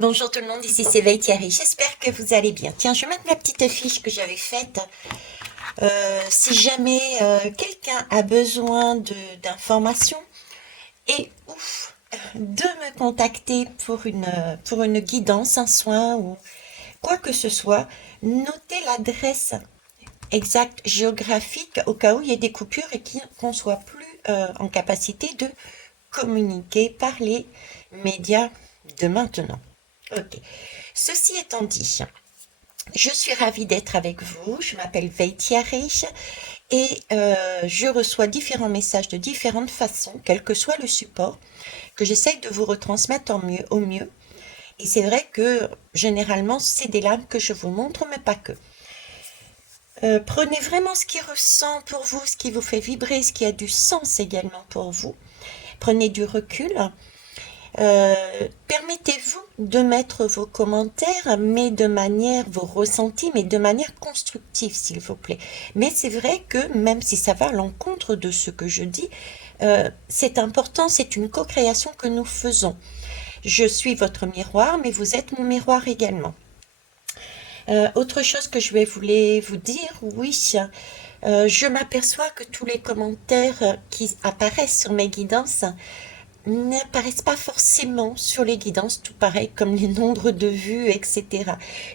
Bonjour tout le monde, ici c'est Thierry. J'espère que vous allez bien. Tiens, je vais mettre la petite fiche que j'avais faite. Si jamais quelqu'un a besoin d'informations et ouf, de me contacter pour une guidance, un soin ou quoi que ce soit, notez l'adresse exacte géographique au cas où il y ait des coupures et qu'on ne soit plus en capacité de communiquer par les médias de maintenant. Ok. Ceci étant dit, je suis ravie d'être avec vous. Je m'appelle Thierry et je reçois différents messages de différentes façons, quel que soit le support, que j'essaye de vous retransmettre au mieux. Et c'est vrai que généralement, c'est des lames que je vous montre, mais pas que. Prenez vraiment ce qui ressent pour vous, ce qui vous fait vibrer, ce qui a du sens également pour vous. Prenez du recul. Permettez-vous de mettre vos commentaires, mais de manière, vos ressentis, mais de manière constructive, s'il vous plaît. Mais c'est vrai que même si ça va à l'encontre de ce que je dis, c'est important, c'est une co-création que nous faisons. Je suis votre miroir, mais vous êtes mon miroir également. Autre chose que je voulais vous dire, oui, je m'aperçois que tous les commentaires qui apparaissent sur mes guidances n'apparaissent pas forcément sur les guidances, tout pareil comme les nombres de vues, etc.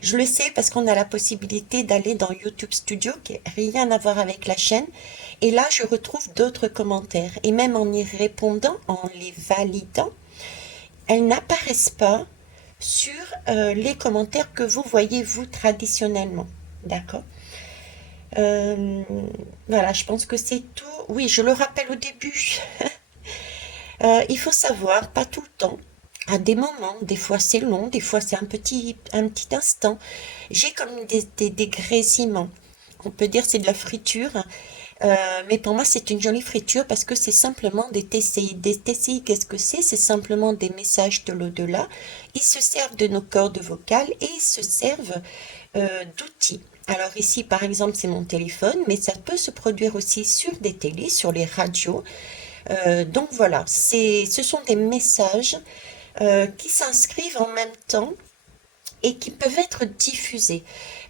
Je le sais parce qu'on a la possibilité d'aller dans YouTube Studio, qui n'a rien à voir avec la chaîne, et là je retrouve d'autres commentaires. Et même en y répondant, en les validant, elles n'apparaissent pas sur les commentaires que vous voyez vous traditionnellement. D'accord. Euh, voilà, je pense que c'est tout. Oui, je le rappelle au début. Il faut savoir, pas tout le temps, à des moments, des fois c'est long, des fois c'est un petit instant, j'ai comme des grésillements. On peut dire c'est de la friture, mais pour moi c'est une jolie friture parce que c'est simplement des TCI. Des TCI, qu'est-ce que c'est? C'est simplement des messages de l'au-delà. Ils se servent de nos cordes vocales et ils se servent d'outils. Alors ici, par exemple, c'est mon téléphone, mais ça peut se produire aussi sur des télés, sur les radios. Donc voilà, ce sont des messages qui s'inscrivent en même temps et qui peuvent être diffusés.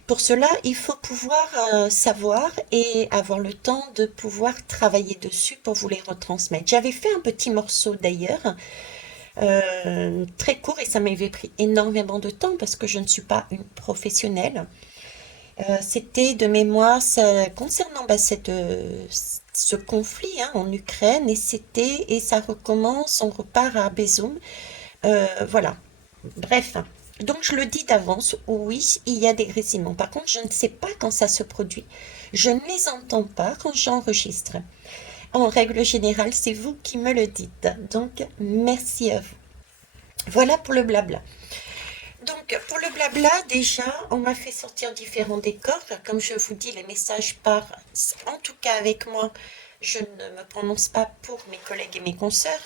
Pour cela, il faut pouvoir savoir et avoir le temps de pouvoir travailler dessus pour vous les retransmettre. J'avais fait un petit morceau d'ailleurs, très court, et ça m'avait pris énormément de temps parce que je ne suis pas une professionnelle. C'était de mémoire concernant ce conflit hein, en Ukraine et ça recommence, on repart à Bezum. Voilà. Bref. Donc je le dis d'avance, oui, il y a des grésillements. Par contre, je ne sais pas quand ça se produit. Je ne les entends pas quand j'enregistre. En règle générale, c'est vous qui me le dites. Donc, merci à vous. Voilà pour le blabla. Donc, pour le blabla, déjà, on m'a fait sortir différents décors. Comme je vous dis, les messages partent, en tout cas avec moi, je ne me prononce pas pour mes collègues et mes consoeurs,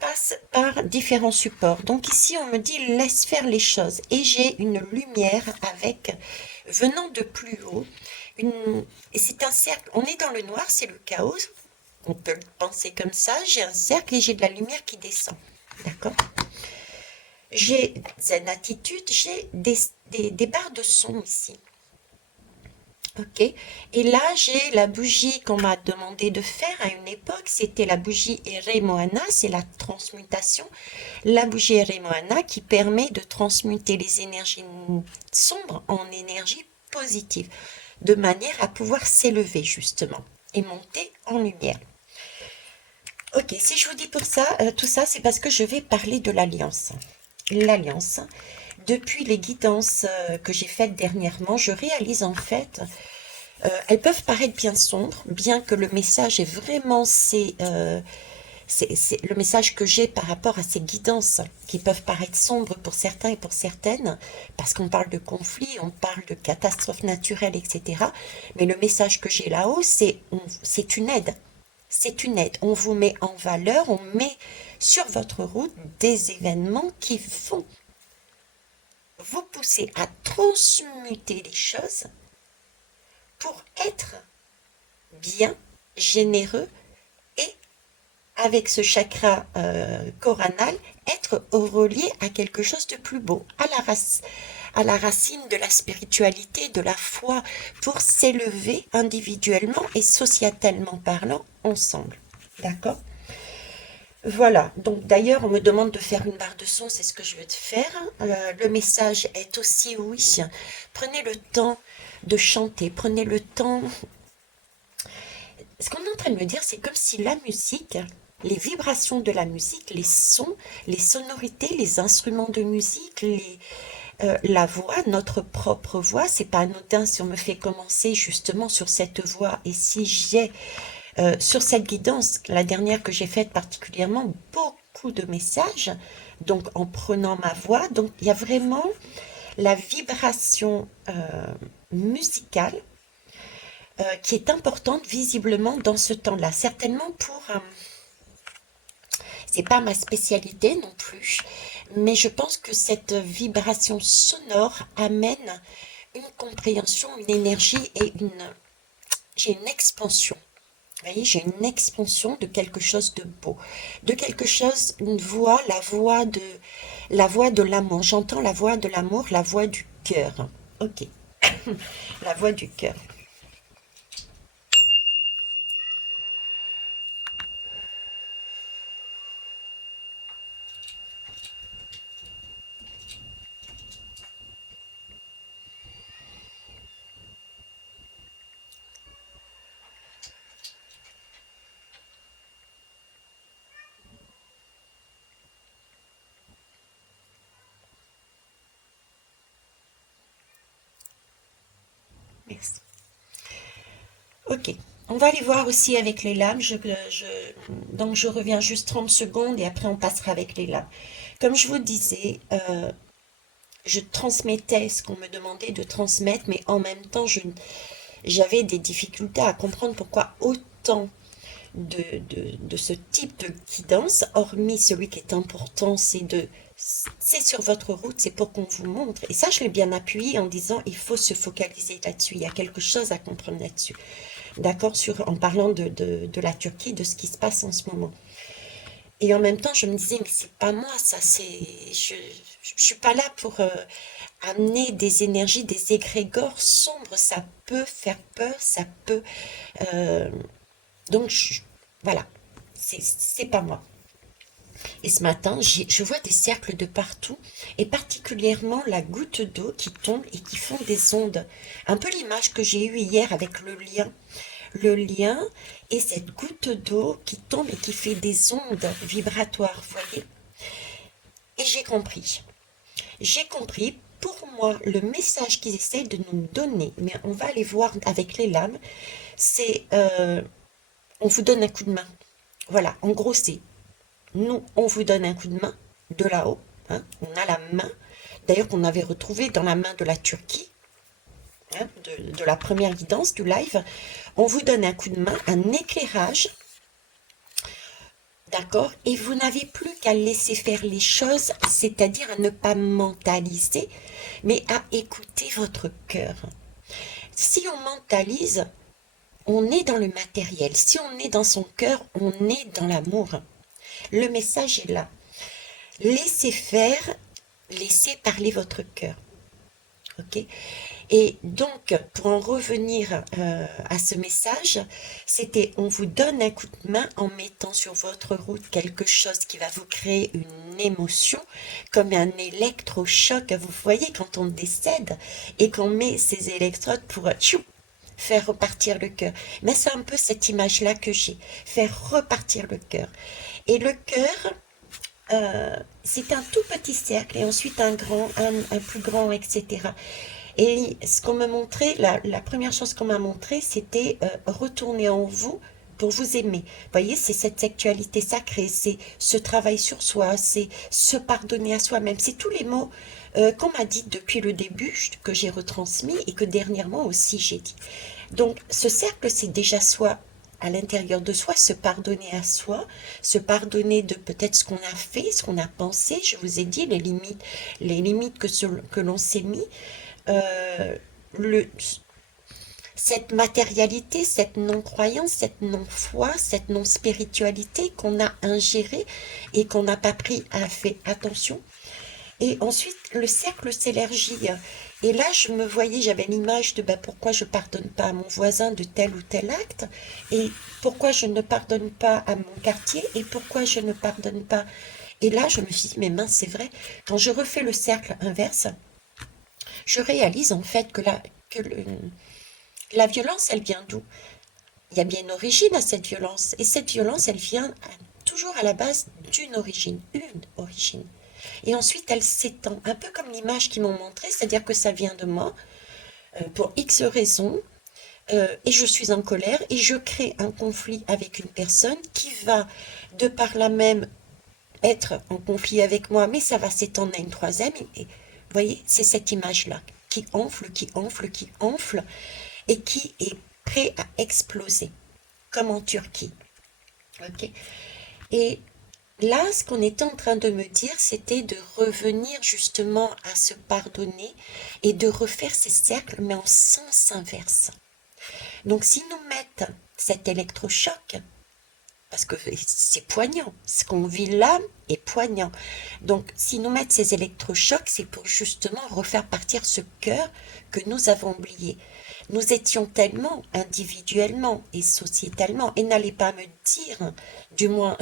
passent par différents supports. Donc ici, on me dit laisse faire les choses. Et j'ai une lumière avec, venant de plus haut, et c'est un cercle. On est dans le noir, c'est le chaos. On peut le penser comme ça. J'ai un cercle et j'ai de la lumière qui descend. D'accord? J'ai une attitude, j'ai des barres de son ici. Ok. Et là, j'ai la bougie qu'on m'a demandé de faire à une époque. C'était la bougie Ere Moana, c'est la transmutation. La bougie Ere Moana qui permet de transmuter les énergies sombres en énergie positive, de manière à pouvoir s'élever justement et monter en lumière. Ok, si je vous dis pour ça, tout ça, c'est parce que je vais parler de l'alliance. L'alliance. Depuis les guidances que j'ai faites dernièrement, je réalise en fait, elles peuvent paraître bien sombres, bien que le message est vraiment c'est le message que j'ai par rapport à ces guidances qui peuvent paraître sombres pour certains et pour certaines, parce qu'on parle de conflits, on parle de catastrophes naturelles, etc. Mais le message que j'ai là-haut, c'est une aide. C'est une aide. On vous met en valeur, on met sur votre route des événements qui font vous pousser à transmuter les choses pour être bien, généreux et avec ce chakra coronal, être relié à quelque chose de plus beau, à la racine de la spiritualité, de la foi, pour s'élever individuellement et sociétalement parlant ensemble. D'accord? Voilà, donc d'ailleurs on me demande de faire une barre de son, c'est ce que je vais te faire. Le message est aussi oui, prenez le temps de chanter, prenez le temps. Ce qu'on est en train de me dire, c'est comme si la musique, les vibrations de la musique, les sons, les sonorités, les instruments de musique, la voix, notre propre voix, c'est pas anodin si on me fait commencer justement sur cette voix et si j'ai sur cette guidance, la dernière que j'ai faite particulièrement, beaucoup de messages, donc en prenant ma voix, donc il y a vraiment la vibration musicale qui est importante visiblement dans ce temps-là. Certainement pour, c'est pas ma spécialité non plus, mais je pense que cette vibration sonore amène une compréhension, une énergie et j'ai une expansion. Vous voyez, j'ai une expansion de quelque chose de beau, de quelque chose, une voix, la voix de l'amour. J'entends la voix de l'amour, la voix du cœur. Ok, la voix du cœur. Merci. Ok, on va aller voir aussi avec les lames. Donc je reviens juste 30 secondes et après on passera avec les lames. Comme je vous disais, je transmettais ce qu'on me demandait de transmettre, mais en même temps, j'avais des difficultés à comprendre pourquoi autant de ce type de guidance, hormis celui qui est important, c'est sur votre route, c'est pour qu'on vous montre. Et ça, je l'ai bien appuyé en disant, il faut se focaliser là-dessus. Il y a quelque chose à comprendre là-dessus. D'accord, en parlant de la Turquie, de ce qui se passe en ce moment. Et en même temps, je me disais, mais c'est pas moi, ça, je suis pas là pour amener des énergies, des égrégores sombres. Ça peut faire peur, ça peut. euh, donc, voilà, c'est pas moi. Et ce matin, je vois des cercles de partout, et particulièrement la goutte d'eau qui tombe et qui font des ondes. Un peu l'image que j'ai eue hier avec le lien et cette goutte d'eau qui tombe et qui fait des ondes vibratoires, vous voyez. Et j'ai compris. J'ai compris, pour moi, le message qu'ils essayent de nous donner, mais on va aller voir avec les lames, c'est on vous donne un coup de main. Voilà, en gros, c'est nous, on vous donne un coup de main de là-haut. Hein, on a la main, d'ailleurs qu'on avait retrouvé dans la main de la Turquie, hein, de la première guidance du live. On vous donne un coup de main, un éclairage, d'accord? Et vous n'avez plus qu'à laisser faire les choses, c'est-à-dire à ne pas mentaliser, mais à écouter votre cœur. Si on mentalise, on est dans le matériel. Si on est dans son cœur, on est dans l'amour. Le message est là. Laissez faire, laissez parler votre cœur. Ok? Et donc, pour en revenir à ce message, c'était on vous donne un coup de main en mettant sur votre route quelque chose qui va vous créer une émotion, comme un électrochoc. Vous voyez, quand on décède et qu'on met ces électrodes pour faire repartir le cœur. Mais c'est un peu cette image-là que j'ai, faire repartir le cœur. Et le cœur, c'est un tout petit cercle et ensuite un grand, un plus grand, etc. Et ce qu'on m'a montré, la première chose qu'on m'a montré, c'était retourner en vous pour vous aimer. Vous voyez, c'est cette sexualité sacrée, c'est ce travail sur soi, c'est se pardonner à soi-même. C'est tous les mots qu'on m'a dit depuis le début, que j'ai retransmis et que dernièrement aussi j'ai dit. Donc, ce cercle, c'est déjà soi à l'intérieur de soi, se pardonner à soi, se pardonner de peut-être ce qu'on a fait, ce qu'on a pensé. Je vous ai dit les limites que l'on s'est mis. Euh, le, cette matérialité, cette non-croyance, cette non-foi, cette non-spiritualité qu'on a ingérée et qu'on n'a pas pris à fait attention. Et ensuite, le cercle s'élargit. Et là, je me voyais, j'avais l'image de pourquoi je pardonne pas à mon voisin de tel ou tel acte, et pourquoi je ne pardonne pas à mon quartier, et pourquoi je ne pardonne pas. Et là, je me suis dit, mais mince, c'est vrai, quand je refais le cercle inverse, je réalise en fait la violence, elle vient d'où? Il y a bien une origine à cette violence, et cette violence, elle vient toujours à la base d'une origine, une origine. Et ensuite, elle s'étend, un peu comme l'image qu'ils m'ont montrée, c'est-à-dire que ça vient de moi, pour X raisons, et je suis en colère, et je crée un conflit avec une personne qui va, de par là même, être en conflit avec moi, mais ça va s'étendre à une troisième. Et vous voyez, c'est cette image-là qui enfle, qui enfle, qui enfle, et qui est prêt à exploser, comme en Turquie. Ok. Et là, ce qu'on était en train de me dire, c'était de revenir justement à se pardonner et de refaire ces cercles, mais en sens inverse. Donc, si nous mettent cet électrochoc, parce que c'est poignant, ce qu'on vit là est poignant. Donc, si nous mettent ces électrochocs, c'est pour justement refaire partir ce cœur que nous avons oublié. Nous étions tellement individuellement et sociétalement, et n'allez pas me dire, du moins,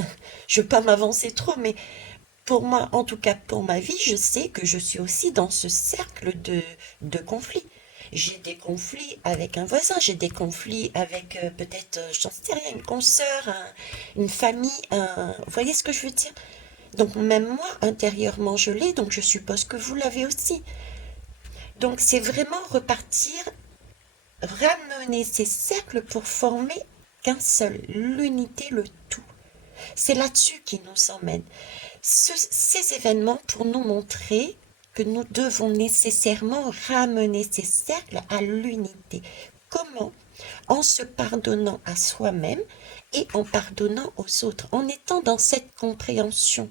je ne veux pas m'avancer trop, mais pour moi, en tout cas pour ma vie, je sais que je suis aussi dans ce cercle de conflits. J'ai des conflits avec un voisin, j'ai des conflits avec peut-être, j'en sais rien, une consoeur, une famille, vous voyez ce que je veux dire? Donc même moi, intérieurement, je l'ai, donc je suppose que vous l'avez aussi. Donc c'est vraiment repartir, ramener ces cercles pour former qu'un seul, l'unité, le tout. C'est là-dessus qui nous emmène. Ces événements pour nous montrer que nous devons nécessairement ramener ces cercles à l'unité. Comment? En se pardonnant à soi-même et en pardonnant aux autres, en étant dans cette compréhension.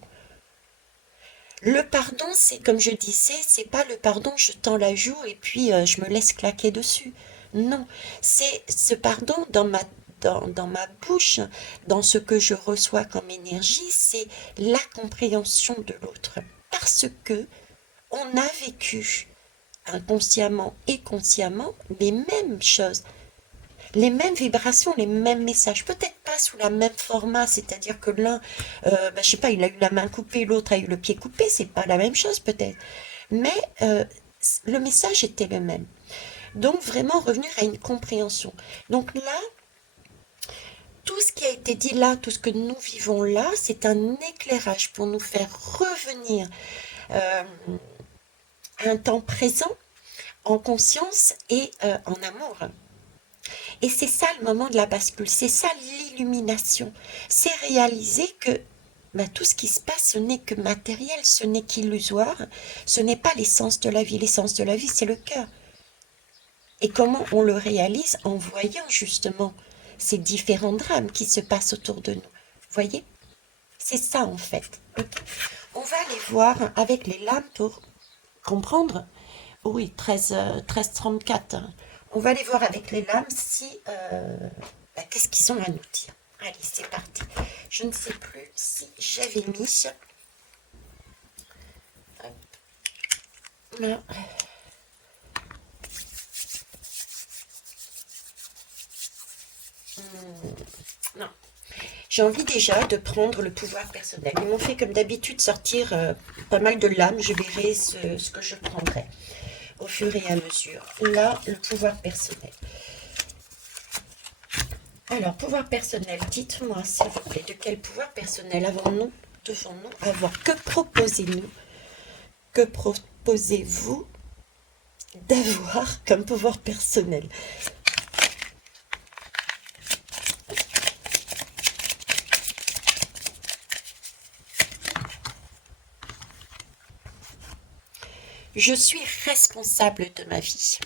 Le pardon, c'est comme je disais, c'est pas le pardon, je tends la joue et puis je me laisse claquer dessus. Non, c'est ce pardon dans ma bouche, dans ce que je reçois comme énergie, c'est la compréhension de l'autre. Parce que on a vécu inconsciemment et consciemment les mêmes choses, les mêmes vibrations, les mêmes messages, peut-être pas sous la même format, c'est-à-dire que l'un, je sais pas, il a eu la main coupée, l'autre a eu le pied coupé, c'est pas la même chose peut-être, mais le message était le même. Donc vraiment revenir à une compréhension. Donc là, tout ce qui a été dit là, tout ce que nous vivons là, c'est un éclairage pour nous faire revenir euh, à un temps présent, en conscience et en amour. Et c'est ça le moment de la bascule, c'est ça l'illumination. C'est réaliser que tout ce qui se passe, ce n'est que matériel, ce n'est qu'illusoire, ce n'est pas l'essence de la vie. L'essence de la vie, c'est le cœur. Et comment on le réalise? En voyant justement ces différents drames qui se passent autour de nous. Vous voyez? C'est ça en fait. Okay. On va aller voir avec les lames pour comprendre. Oui, 1334. On va aller voir avec les lames si qu'est-ce qu'ils ont à nous dire. Allez, c'est parti. Je ne sais plus si j'avais mis. Là. Non. J'ai envie déjà de prendre le pouvoir personnel. Ils m'ont fait comme d'habitude sortir pas mal de lames. Je verrai ce que je prendrai au fur et à mesure. Là, le pouvoir personnel. Alors, pouvoir personnel, dites-moi s'il vous plaît, de quel pouvoir personnel devons-nous avoir? Que proposez-nous? Que proposez-vous d'avoir comme pouvoir personnel? Je suis responsable de ma vie.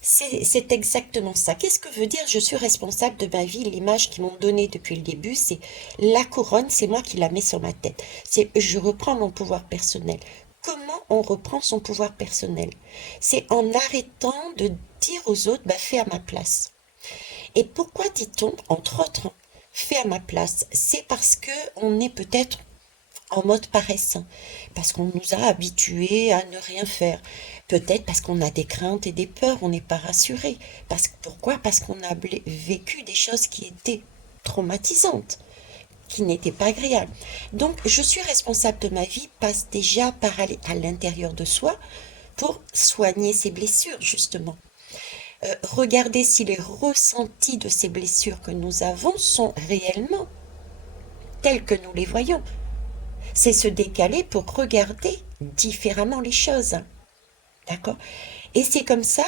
C'est exactement ça. Qu'est-ce que veut dire je suis responsable de ma vie? L'image qu'ils m'ont donnée depuis le début, c'est la couronne, c'est moi qui la mets sur ma tête. Je reprends mon pouvoir personnel. Comment on reprend son pouvoir personnel? C'est en arrêtant de dire aux autres, bah, fais à ma place. Et pourquoi dit-on, entre autres, fais à ma place? C'est parce que on est peut-être en mode paresse, parce qu'on nous a habitués à ne rien faire. Peut-être parce qu'on a des craintes et des peurs, on n'est pas rassuré. Pourquoi? Parce qu'on a vécu des choses qui étaient traumatisantes, qui n'étaient pas agréables. Donc, je suis responsable de ma vie passe déjà par aller à l'intérieur de soi pour soigner ses blessures, justement. Regarder si les ressentis de ces blessures que nous avons sont réellement tels que nous les voyons. C'est se décaler pour regarder différemment les choses. D'accord? Et c'est comme ça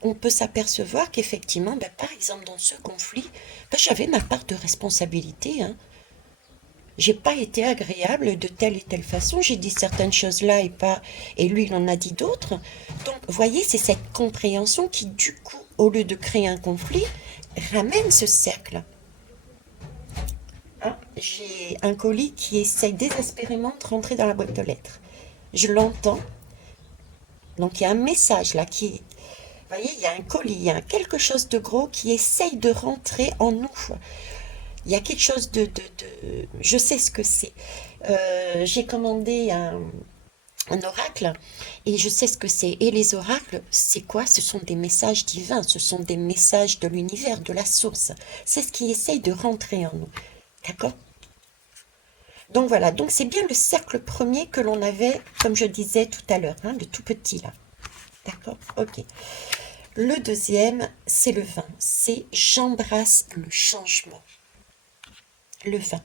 qu'on peut s'apercevoir qu'effectivement, ben, par exemple, dans ce conflit, ben, j'avais ma part de responsabilité. Hein. J'ai pas été agréable de telle et telle façon. J'ai dit certaines choses là et pas, et lui il en a dit d'autres. Donc, vous voyez, c'est cette compréhension qui, du coup, au lieu de créer un conflit, ramène ce cercle. Hein, j'ai un colis qui essaye désespérément de rentrer dans la boîte de lettres. Je l'entends. Donc il y a un message là qui, vous voyez, il y a un colis, il y a quelque chose de gros qui essaye de rentrer en nous. Il y a quelque chose je sais ce que c'est. J'ai commandé un oracle et je sais ce que c'est. Et les oracles, c'est quoi? Ce sont des messages divins, ce sont des messages de l'univers, de la source. C'est ce qui essaye de rentrer en nous. D'accord? Donc voilà, donc c'est bien le cercle premier que l'on avait, comme je disais tout à l'heure, hein, le tout petit là. D'accord? Ok. Le deuxième, c'est le 20. C'est j'embrasse le changement. Le 20.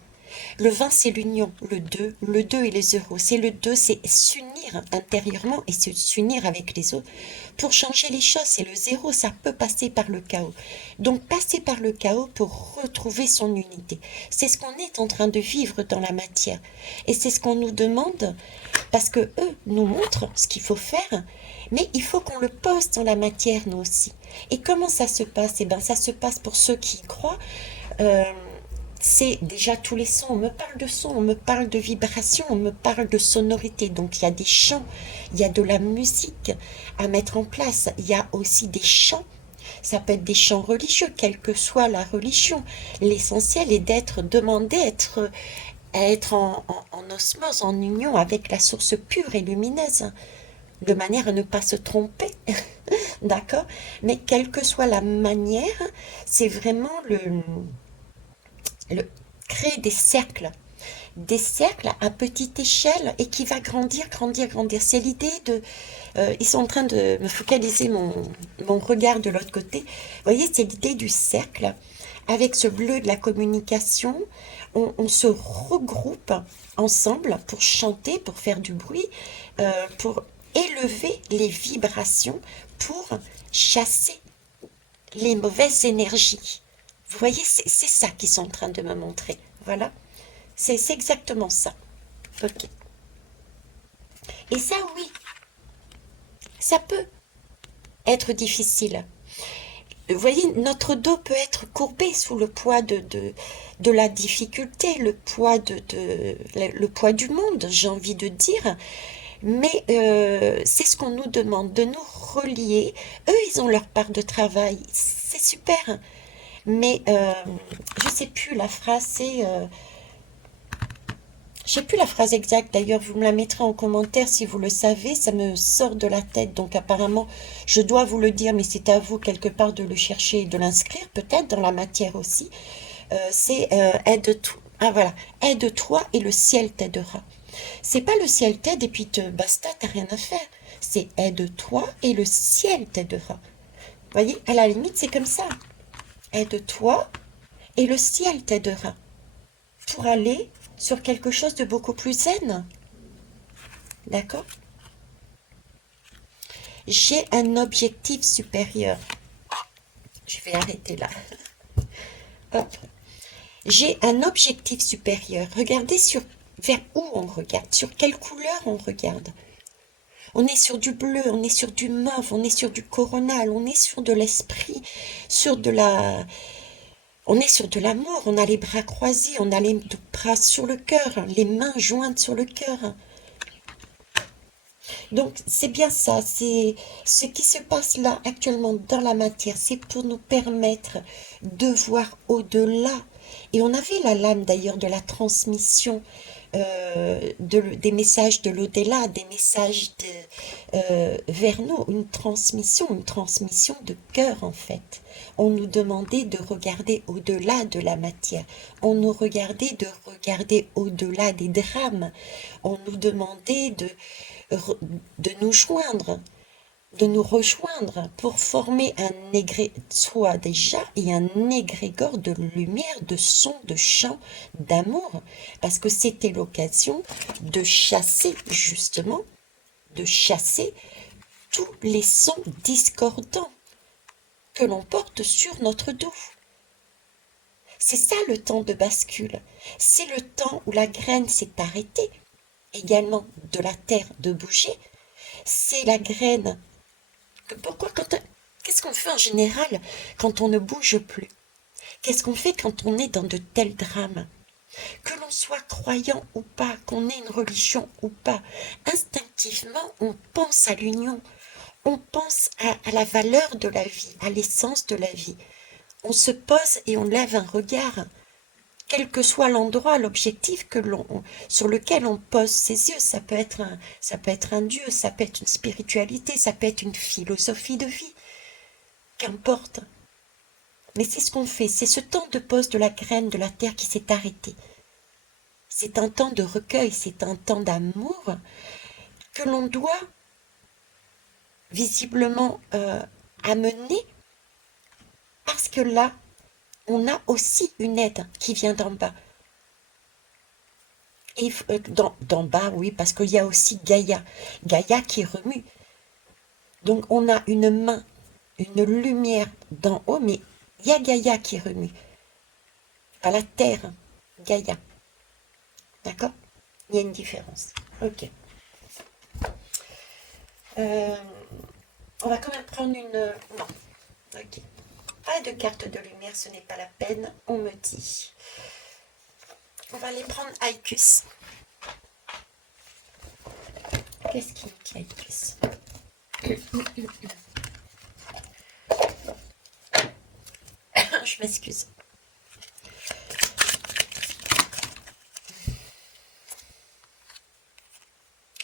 Le 20, c'est l'union. Le 2, et les 0. C'est le 2, c'est s'unir intérieurement et s'unir avec les autres pour changer les choses. Et le 0, ça peut passer par le chaos. Donc, passer par le chaos pour retrouver son unité. C'est ce qu'on est en train de vivre dans la matière. Et c'est ce qu'on nous demande parce que eux nous montrent ce qu'il faut faire, mais il faut qu'on le pose dans la matière, nous aussi. Et comment ça se passe? Eh bien, ça se passe pour ceux qui y croient. euh, c'est déjà tous les sons. On me parle de son, on me parle de vibration, on me parle de sonorité. Donc il y a des chants, il y a de la musique à mettre en place. Il y a aussi des chants. Ça peut être des chants religieux, quelle que soit la religion. L'essentiel est d'être demandé, à être en osmose, en union avec la source pure et lumineuse, de manière à ne pas se tromper. D'accord? Mais quelle que soit la manière, c'est vraiment le créer des cercles à petite échelle et qui va grandir, grandir, grandir. C'est l'idée de... ils sont en train de me focaliser mon regard de l'autre côté. Vous voyez, c'est l'idée du cercle. Avec ce bleu de la communication, on se regroupe ensemble pour chanter, pour faire du bruit, pour élever les vibrations, pour chasser les mauvaises énergies. Vous voyez, c'est ça qu'ils sont en train de me montrer. Voilà, c'est exactement ça. Ok. Et ça, oui, ça peut être difficile. Vous voyez, notre dos peut être courbé sous le poids de la difficulté, le poids du monde, j'ai envie de dire. Mais c'est ce qu'on nous demande, de nous relier. Eux, ils ont leur part de travail. C'est super. Mais je sais plus la phrase, je sais plus la phrase exacte. D'ailleurs, vous me la mettrez en commentaire si vous le savez. Ça me sort de la tête. Donc apparemment, je dois vous le dire, mais c'est à vous quelque part de le chercher et de l'inscrire, peut-être dans la matière aussi. C'est aide-toi. Ah voilà, aide-toi et le ciel t'aidera. C'est pas le ciel t'aide et puis basta, t'as rien à faire. C'est aide-toi et le ciel t'aidera. Vous voyez, à la limite, c'est comme ça. Aide-toi et le ciel t'aidera pour aller sur quelque chose de beaucoup plus zen. D'accord? J'ai un objectif supérieur. Je vais arrêter là. Hop. J'ai un objectif supérieur. Regardez vers où on regarde, sur quelle couleur on regarde. On est sur du bleu, on est sur du mauve, on est sur du coronal, on est sur de l'esprit, on est sur de l'amour, on a les bras croisés, on a les bras sur le cœur, les mains jointes sur le cœur. Donc, c'est bien ça, c'est ce qui se passe là actuellement dans la matière, c'est pour nous permettre de voir au-delà. Et on avait la lame d'ailleurs de la transmission des messages de l'au-delà, des messages vers nous, une transmission de cœur en fait. On nous demandait de regarder au-delà de la matière, on nous regardait de regarder au-delà des drames, on nous demandait de nous joindre, de nous rejoindre pour former un soi déjà et un égrégore de lumière, de son, de chant, d'amour, parce que c'était l'occasion de chasser justement, de chasser tous les sons discordants que l'on porte sur notre dos. C'est ça le temps de bascule, c'est le temps où la graine s'est arrêtée, également de la terre de bouger, c'est la graine. Pourquoi qu'est-ce qu'on fait en général quand on ne bouge plus? Qu'est-ce qu'on fait quand on est dans de tels drames? Que l'on soit croyant ou pas, qu'on ait une religion ou pas, instinctivement, on pense à l'union, on pense à la valeur de la vie, à l'essence de la vie. On se pose et on lève un regard, quel que soit l'endroit, l'objectif sur lequel on pose ses yeux. Ça peut être un dieu, ça peut être une spiritualité, ça peut être une philosophie de vie. Qu'importe. Mais c'est ce qu'on fait, c'est ce temps de pose de la graine de la terre qui s'est arrêté. C'est un temps de recueil, c'est un temps d'amour que l'on doit visiblement amener parce que là, on a aussi une aide qui vient d'en bas. Et d'en bas, oui, parce qu'il y a aussi Gaïa, Gaïa qui remue. Donc on a une main, une lumière d'en haut, mais il y a Gaïa qui remue. À la terre, Gaïa. D'accord? Il y a une différence. Ok. On va quand même prendre une... Non. Ok. Pas de carte de lumière, ce n'est pas la peine, on me dit. On va aller prendre Aikus. Qu'est-ce qu'il dit Aikus? Je m'excuse.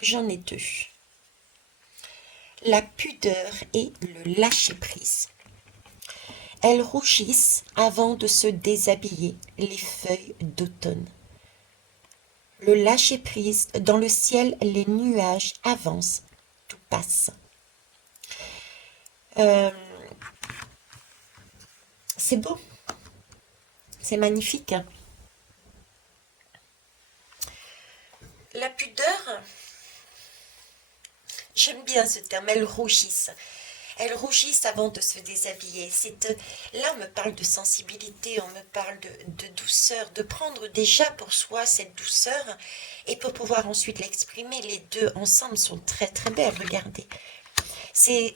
J'en ai deux. La pudeur et le lâcher-prise. Elles rougissent avant de se déshabiller, les feuilles d'automne. Le lâcher-prise, dans le ciel, les nuages avancent, tout passe. C'est beau, c'est magnifique. La pudeur, j'aime bien ce terme, elles rougissent. Elles rougissent avant de se déshabiller. Là, on me parle de sensibilité, on me parle de douceur, de prendre déjà pour soi cette douceur et pour pouvoir ensuite l'exprimer. Les deux ensemble sont très très belles, regardez. C'est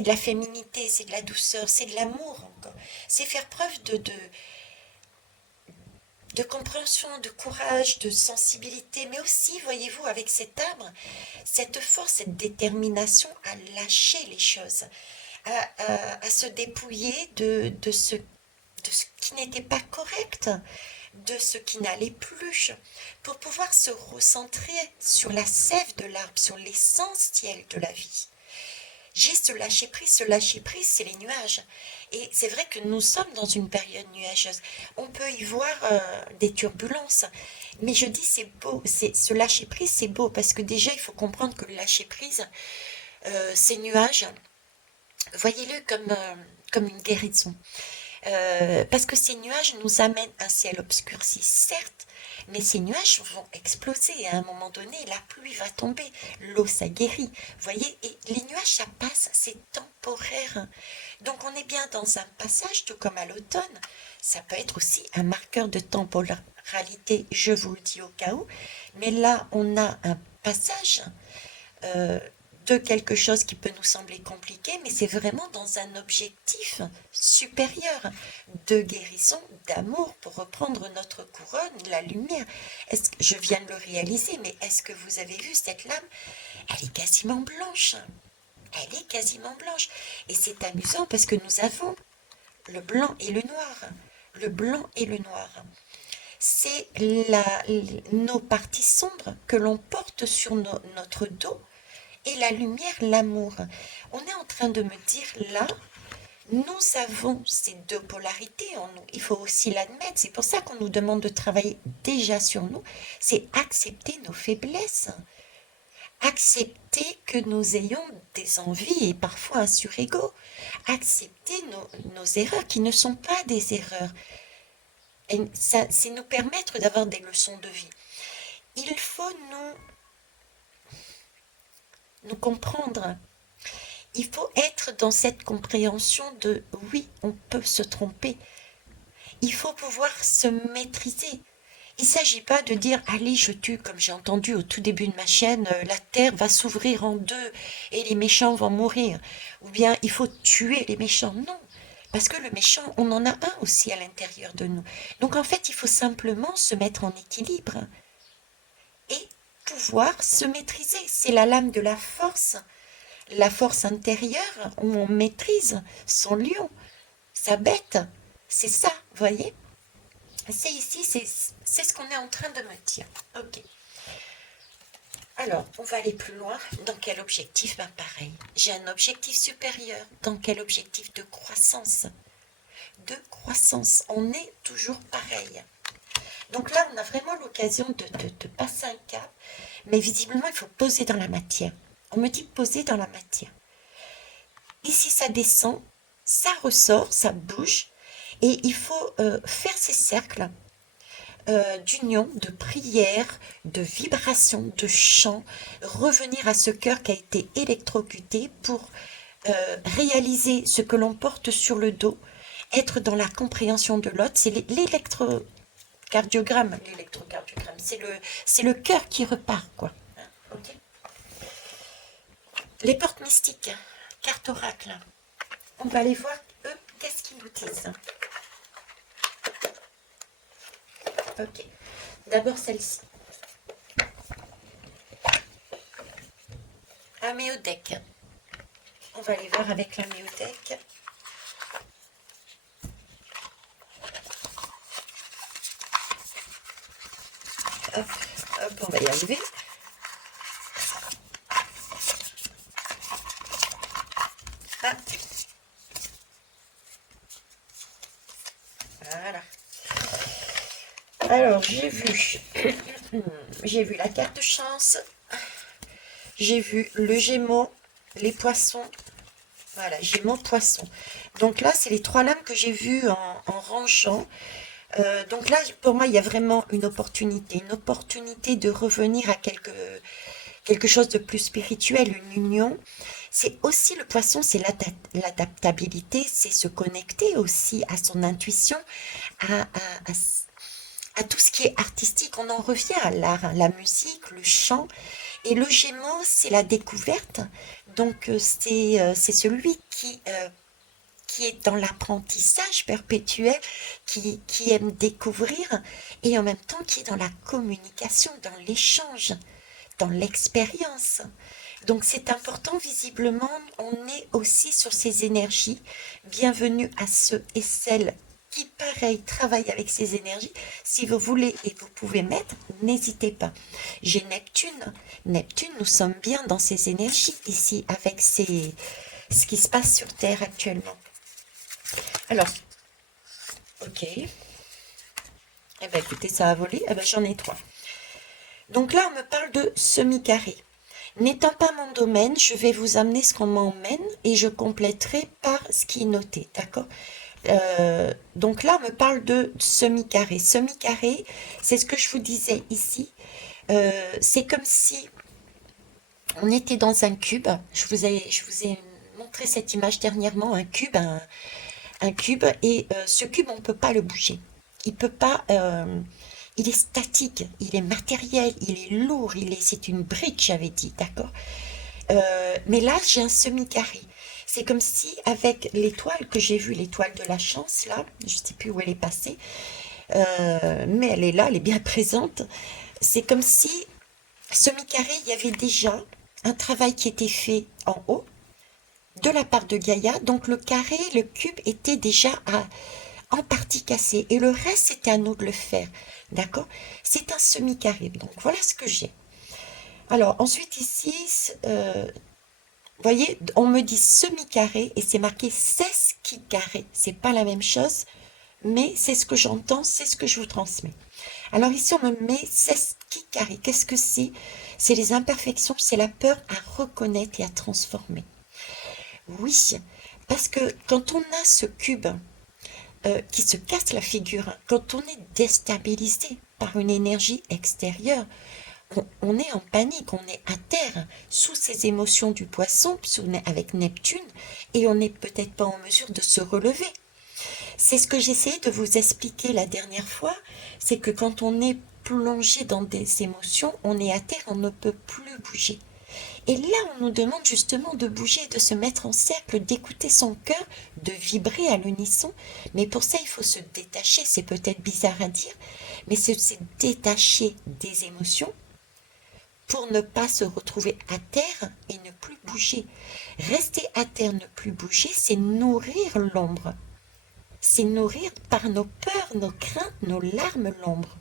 de la féminité, c'est de la douceur, c'est de l'amour encore. C'est faire preuve de compréhension, de courage, de sensibilité, mais aussi, voyez-vous, avec cet arbre, cette force, cette détermination à lâcher les choses, à se dépouiller de ce qui n'était pas correct, de ce qui n'allait plus, pour pouvoir se recentrer sur la sève de l'arbre, sur l'essentiel de la vie. J'ai ce lâcher-prise, c'est les nuages. Et c'est vrai que nous sommes dans une période nuageuse. On peut y voir des turbulences. Mais je dis c'est beau, ce lâcher-prise, c'est beau, parce que déjà, il faut comprendre que le lâcher-prise, ces nuages, voyez-le comme une guérison. Parce que ces nuages nous amènent un ciel obscurci, certes, mais ces nuages vont exploser. À un moment donné, la pluie va tomber, l'eau, ça guérit. Vous voyez, et les nuages, ça passe, c'est temporaire. Donc on est bien dans un passage, tout comme à l'automne. Ça peut être aussi un marqueur de temporalité, je vous le dis au cas où. Mais là, on a un passage de quelque chose qui peut nous sembler compliqué, mais c'est vraiment dans un objectif supérieur de guérison, d'amour, pour reprendre notre couronne, la lumière. Je viens de le réaliser, mais est-ce que vous avez vu cette lame? Elle est quasiment blanche. Elle est quasiment blanche. Et c'est amusant parce que nous avons le blanc et le noir. Le blanc et le noir. C'est nos parties sombres que l'on porte sur notre dos et la lumière, l'amour. On est en train de me dire là, nous avons ces deux polarités en nous. Il faut aussi l'admettre. C'est pour ça qu'on nous demande de travailler déjà sur nous. C'est accepter nos faiblesses. Accepter que nous ayons des envies et parfois un surego. Accepter nos erreurs qui ne sont pas des erreurs. Et ça, c'est nous permettre d'avoir des leçons de vie. Il faut nous comprendre. Il faut être dans cette compréhension de oui, on peut se tromper. Il faut pouvoir se maîtriser. Il ne s'agit pas de dire allez, je tue, comme j'ai entendu au tout début de ma chaîne, la terre va s'ouvrir en deux et les méchants vont mourir. Ou bien il faut tuer les méchants. Non, parce que le méchant, on en a un aussi à l'intérieur de nous. Donc en fait, il faut simplement se mettre en équilibre et pouvoir se maîtriser. C'est la lame de la force intérieure où on maîtrise son lion, sa bête. C'est ça, vous voyez? C'est ici, c'est ce qu'on est en train de me dire. Ok. Alors, on va aller plus loin. Dans quel objectif? Ben pareil. J'ai un objectif supérieur. Dans quel objectif? De croissance. De croissance. On est toujours pareil. Donc là, on a vraiment l'occasion de passer un cap. Mais visiblement, il faut poser dans la matière. On me dit poser dans la matière. Ici, ça descend, ça ressort, ça bouge. Et il faut faire ces cercles d'union, de prière, de vibration, de chant, revenir à ce cœur qui a été électrocuté pour réaliser ce que l'on porte sur le dos, être dans la compréhension de l'autre. C'est l'électrocardiogramme, c'est le cœur qui repart, quoi. Okay. Les portes mystiques, carte oracle. On va aller voir, eux, qu'est-ce qu'ils nous disent. Ok. D'abord celle-ci. Améodec. On va aller voir avec l'améodec. Hop, hop, on va y arriver. Ah. Voilà. Alors, j'ai vu la carte de chance, j'ai vu le Gémeaux, les poissons, voilà, Gémeaux, poissons. Donc là, c'est les trois lames que j'ai vues en rangeant. Donc là, pour moi, il y a vraiment une opportunité de revenir à quelque chose de plus spirituel, une union. C'est aussi le poisson, c'est l'adaptabilité, c'est se connecter aussi à son intuition, à tout ce qui est artistique. On en revient à l'art, la musique, le chant. Et le Gémeaux, c'est la découverte. Donc c'est celui qui est dans l'apprentissage perpétuel, qui aime découvrir, et en même temps qui est dans la communication, dans l'échange, dans l'expérience. Donc c'est important, visiblement, on est aussi sur ces énergies. Bienvenue à ceux et celles qui, pareil, travaillent avec ces énergies. Si vous voulez et vous pouvez mettre, n'hésitez pas. J'ai Neptune. Neptune, nous sommes bien dans ces énergies ici, avec ce qui se passe sur Terre actuellement. Alors, ok. Eh bien, écoutez, ça a volé. Eh bien, j'en ai trois. Donc là, on me parle de semi-carré. N'étant pas mon domaine, je vais vous amener ce qu'on m'emmène et je compléterai par ce qui est noté, d'accord? Donc là, on me parle de semi-carré. Semi-carré, c'est ce que je vous disais ici. C'est comme si on était dans un cube. Je vous ai montré cette image dernièrement, un cube, et ce cube, on ne peut pas le bouger. Il peut pas. Il est statique, il est matériel, il est lourd, c'est une brique, j'avais dit, d'accord? Mais là, j'ai un semi-carré. C'est comme si, avec l'étoile que j'ai vue, l'étoile de la chance, là, je ne sais plus où elle est passée, mais elle est là, elle est bien présente. C'est comme si, semi-carré, il y avait déjà un travail qui était fait en haut, de la part de Gaïa. Donc le carré, le cube était déjà en partie cassé. Et le reste, c'était à nous de le faire. D'accord? C'est un semi-carré. Donc voilà ce que j'ai. Alors ensuite ici, vous voyez, on me dit semi-carré et c'est marqué sesquicarré. C'est pas la même chose, mais c'est ce que j'entends, c'est ce que je vous transmets. Alors ici, on me met sesquicaré. Qu'est-ce que c'est? C'est les imperfections, c'est la peur à reconnaître et à transformer. Oui, parce que quand on a ce cube qui se casse la figure, quand on est déstabilisé par une énergie extérieure, on est en panique, on est à terre, sous ces émotions du poisson, puisqu'on est avec Neptune, et on n'est peut-être pas en mesure de se relever. C'est ce que j'essayais de vous expliquer la dernière fois, c'est que quand on est plongé dans des émotions, on est à terre, on ne peut plus bouger. Et là, on nous demande justement de bouger, de se mettre en cercle, d'écouter son cœur, de vibrer à l'unisson. Mais pour ça, il faut se détacher. C'est peut-être bizarre à dire, mais c'est se détacher des émotions pour ne pas se retrouver à terre et ne plus bouger. Rester à terre, ne plus bouger, c'est nourrir l'ombre. C'est nourrir par nos peurs, nos craintes, nos larmes l'ombre.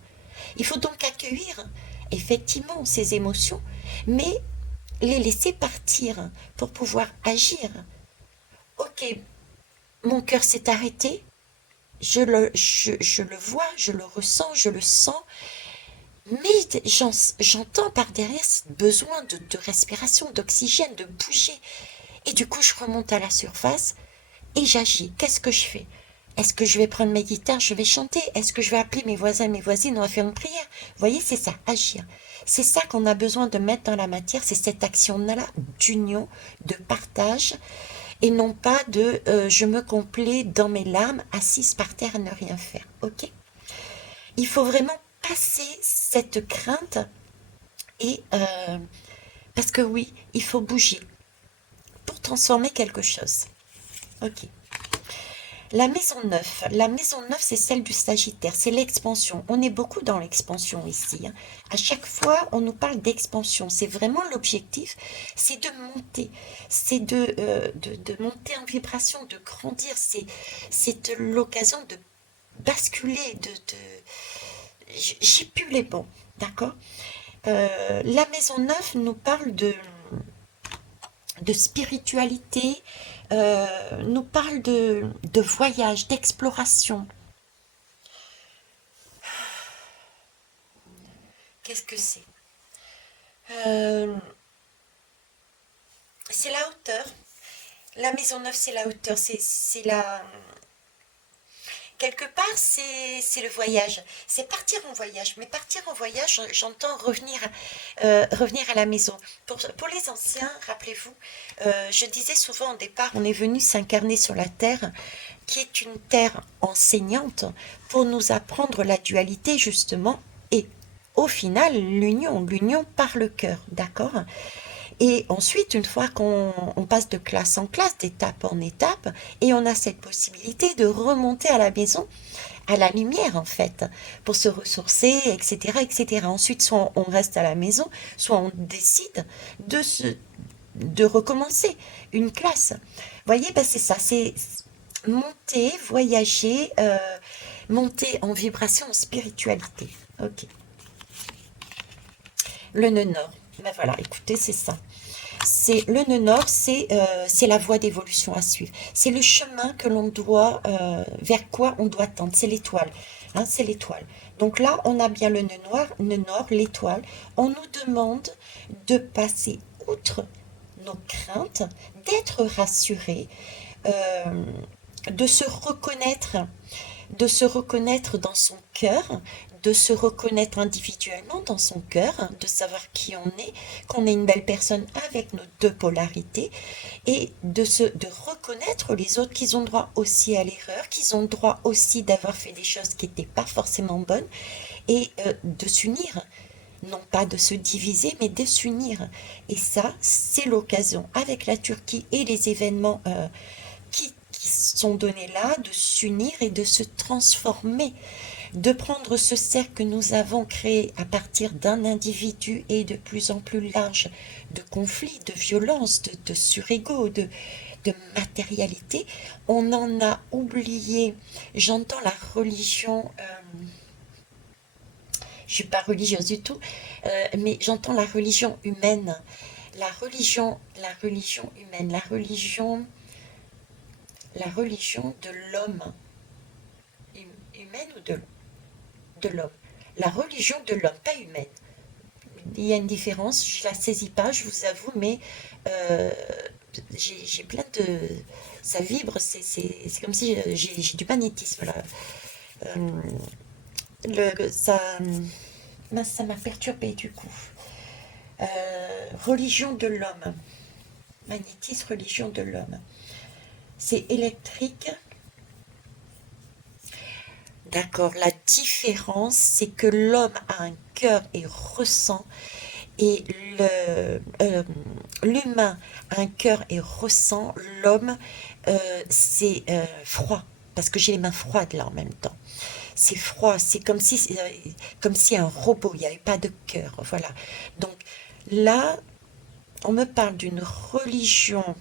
Il faut donc accueillir effectivement ces émotions, mais les laisser partir pour pouvoir agir. Ok, mon cœur s'est arrêté, je le vois, je le ressens, je le sens, mais j'entends par derrière ce besoin de respiration, d'oxygène, de bouger. Et du coup, je remonte à la surface et j'agis. Qu'est-ce que je fais? Est-ce que je vais prendre mes guitares, je vais chanter? Est-ce que je vais appeler mes voisins, mes voisines, on va faire une prière? Vous voyez, c'est ça, agir. C'est ça qu'on a besoin de mettre dans la matière, c'est cette action-là d'union, de partage, et non pas de je me complais dans mes larmes, assise par terre à ne rien faire. Ok? Il faut vraiment passer cette crainte et parce que oui, il faut bouger pour transformer quelque chose. Ok. La maison 9, c'est celle du Sagittaire, c'est l'expansion. On est beaucoup dans l'expansion ici, hein. À chaque fois, on nous parle d'expansion. C'est vraiment l'objectif, c'est de monter, c'est de monter en vibration, de grandir. C'est l'occasion de basculer, j'ai plus les bons, d'accord? La maison 9 nous parle de spiritualité, nous parle de voyage, d'exploration. Qu'est-ce que c'est? Euh, c'est la hauteur. La maison 9, c'est la hauteur. C'est la, quelque part, c'est le voyage. C'est partir en voyage. Mais partir en voyage, j'entends revenir à la maison. Pour les anciens, rappelez-vous, je disais souvent au départ, on est venu s'incarner sur la terre, qui est une terre enseignante, pour nous apprendre la dualité, justement, et au final, l'union par le cœur, d'accord? Et ensuite, une fois qu'on passe de classe en classe, d'étape en étape, et on a cette possibilité de remonter à la maison, à la lumière en fait, pour se ressourcer, etc., etc. Ensuite, soit on reste à la maison, soit on décide de de recommencer une classe. Vous voyez, ben c'est ça, c'est monter, voyager, monter en vibration, en spiritualité. Ok. Le nœud nord. Ben voilà, écoutez, c'est ça. C'est le nœud nord, c'est la voie d'évolution à suivre. C'est le chemin que l'on doit, vers quoi on doit tendre. C'est l'étoile. Hein, c'est l'étoile. Donc là, on a bien le nœud nord, l'étoile. On nous demande de passer outre nos craintes, d'être rassuré, euh, de se reconnaître, de se reconnaître dans son cœur, de se reconnaître individuellement dans son cœur, de savoir qui on est, qu'on est une belle personne avec nos deux polarités, et de reconnaître les autres qu'ils ont droit aussi à l'erreur, qu'ils ont droit aussi d'avoir fait des choses qui n'étaient pas forcément bonnes, et de s'unir. non pas de se diviser, mais de s'unir. Et ça, c'est l'occasion, avec la Turquie et les événements qui sont donnés là, de s'unir et de se transformer, de prendre ce cercle que nous avons créé à partir d'un individu et de plus en plus large, de conflits, de violences, de surego, de matérialité. On en a oublié, j'entends la religion, je suis pas religieuse du tout, mais j'entends la religion humaine, la religion humaine, la religion de l'homme, humaine ou de l'homme, la religion de l'homme, pas humaine. Il y a une différence, je la saisis pas, je vous avoue, mais euh, j'ai plein de, ça vibre, c'est comme si j'ai du magnétisme là. Euh, ça, mince, ça m'a perturbé du coup. Religion de l'homme. Magnétisme, religion de l'homme. C'est électrique. D'accord. La différence, c'est que l'homme a un cœur et ressent, et l'humain a un cœur et ressent. L'homme, c'est froid, parce que j'ai les mains froides là en même temps. C'est froid, c'est comme si un robot, il n'y avait pas de cœur. Voilà. Donc là, on me parle d'une religion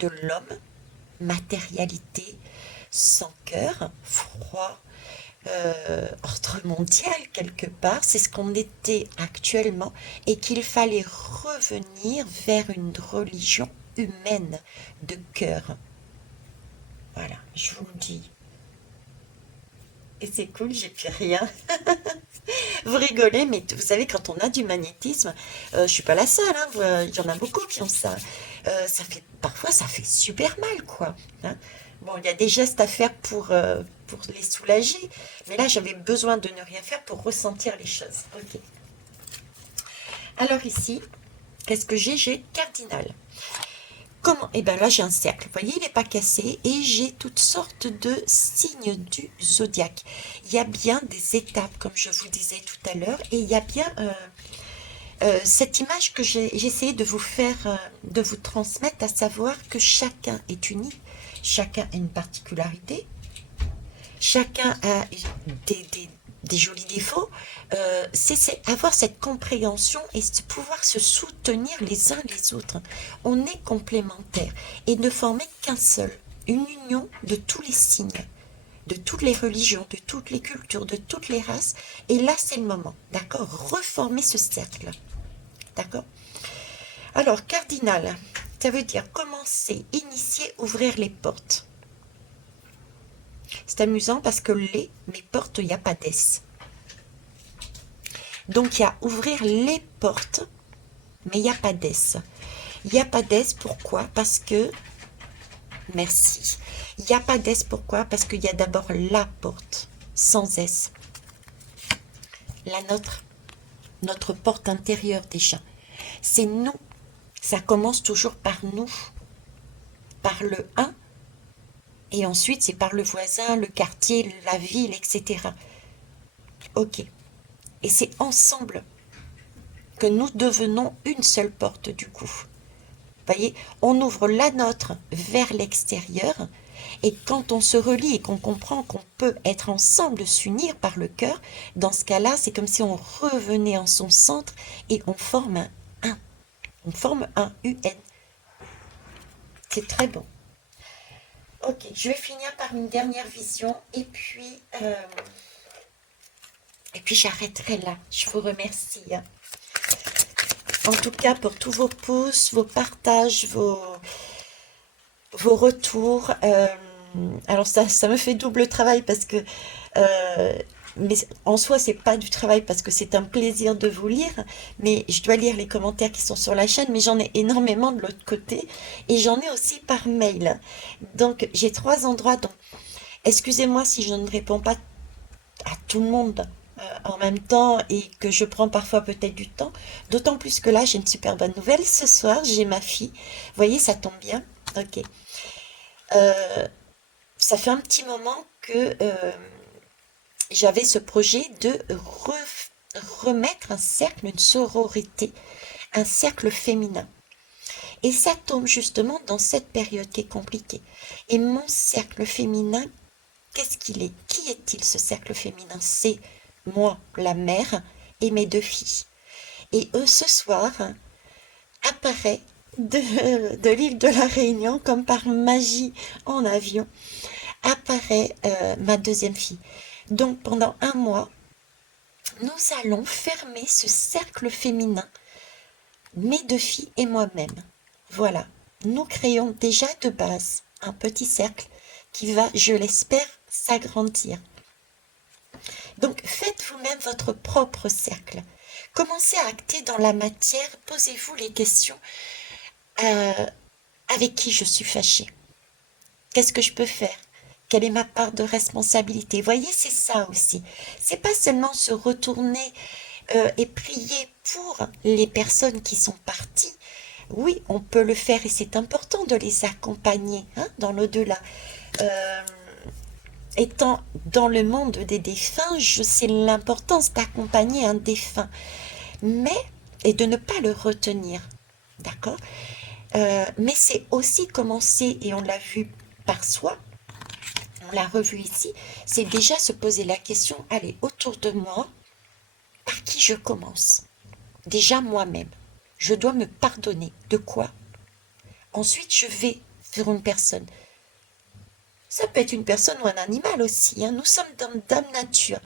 de l'homme, matérialité, sans cœur, froid, ordre mondial quelque part, c'est ce qu'on était actuellement, et qu'il fallait revenir vers une religion humaine de cœur. Voilà, je vous le dis. Et c'est cool, j'ai plus rien. Vous rigolez, mais vous savez, quand on a du magnétisme, je suis pas la seule, hein, il y en a beaucoup qui ont ça. Parfois, ça fait super mal, quoi. Hein. Bon, il y a des gestes à faire pour les soulager, mais là, j'avais besoin de ne rien faire pour ressentir les choses. Ok. Alors ici, qu'est-ce que j'ai? J'ai cardinal. Comment? Eh bien là, j'ai un cercle. Vous voyez, il n'est pas cassé et j'ai toutes sortes de signes du zodiaque. Il y a bien des étapes, comme je vous disais tout à l'heure, et il y a bien cette image que j'ai essayé de vous faire, de vous transmettre, à savoir que chacun est unique, chacun a une particularité, chacun a des jolis défauts. C'est avoir cette compréhension et pouvoir se soutenir les uns les autres. On est complémentaires et ne former qu'un seul, une union de tous les signes, de toutes les religions, de toutes les cultures, de toutes les races. Et là, c'est le moment, d'accord? Reformer ce cercle, d'accord? Alors, cardinal, ça veut dire commencer, initier, ouvrir les portes. C'est amusant parce que mes portes, il n'y a pas d'S. Donc, il y a ouvrir les portes, mais il n'y a pas d'S. Il n'y a pas d'S, pourquoi? Parce que, merci, il n'y a pas d'S, pourquoi? Parce qu'il y a d'abord la porte, sans S. La notre porte intérieure déjà. C'est nous. Ça commence toujours par nous, par le un, et ensuite c'est par le voisin, le quartier, la ville, etc. Ok. Et c'est ensemble que nous devenons une seule porte du coup. Voyez, on ouvre la nôtre vers l'extérieur, et quand on se relie et qu'on comprend qu'on peut être ensemble, s'unir par le cœur, dans ce cas-là, c'est comme si on revenait en son centre et on forme un 1. On forme un UN. C'est très bon. Ok, je vais finir par une dernière vision et puis j'arrêterai là. Je vous remercie, hein. En tout cas, pour tous vos pouces, vos partages, vos retours. Alors ça me fait double travail parce que, euh, mais en soi c'est pas du travail parce que c'est un plaisir de vous lire, mais je dois lire les commentaires qui sont sur la chaîne, mais j'en ai énormément de l'autre côté et j'en ai aussi par mail. Donc j'ai 3 endroits. Donc excusez-moi si je ne réponds pas à tout le monde en même temps et que je prends parfois peut-être du temps. D'autant plus que là j'ai une super bonne nouvelle. Ce soir j'ai ma fille. Vous voyez, ça tombe bien. Ok. Euh, Ça fait un petit moment que j'avais ce projet de remettre un cercle, une sororité, un cercle féminin. Et ça tombe justement dans cette période qui est compliquée. Et mon cercle féminin, qu'est-ce qu'il est? Qui est-il ce cercle féminin? C'est moi, la mère, et mes deux filles. Et eux, ce soir, apparaît de l'île de la Réunion, comme par magie en avion, apparaît ma deuxième fille. Donc pendant un mois, nous allons fermer ce cercle féminin, mes deux filles et moi-même. Voilà, nous créons déjà de base un petit cercle qui va, je l'espère, s'agrandir. Donc faites vous-même votre propre cercle. Commencez à acter dans la matière, posez-vous les questions. Euh, avec qui je suis fâchée? Qu'est-ce que je peux faire? Quelle est ma part de responsabilité? Vous voyez, c'est ça aussi. C'est pas seulement se retourner et prier pour les personnes qui sont parties. Oui, on peut le faire et c'est important de les accompagner hein, dans l'au-delà. Euh, Étant dans le monde des défunts, je sais l'importance d'accompagner un défunt, mais et de ne pas le retenir, d'accord. Mais c'est aussi commencer, et on l'a vu par soi, on l'a revu ici, c'est déjà se poser la question, allez, autour de moi, par qui je commence? Déjà moi-même. Je dois me pardonner. De quoi? Ensuite, je vais sur une personne. Ça peut être une personne ou un animal aussi. Hein. Nous sommes dans Dame Nature.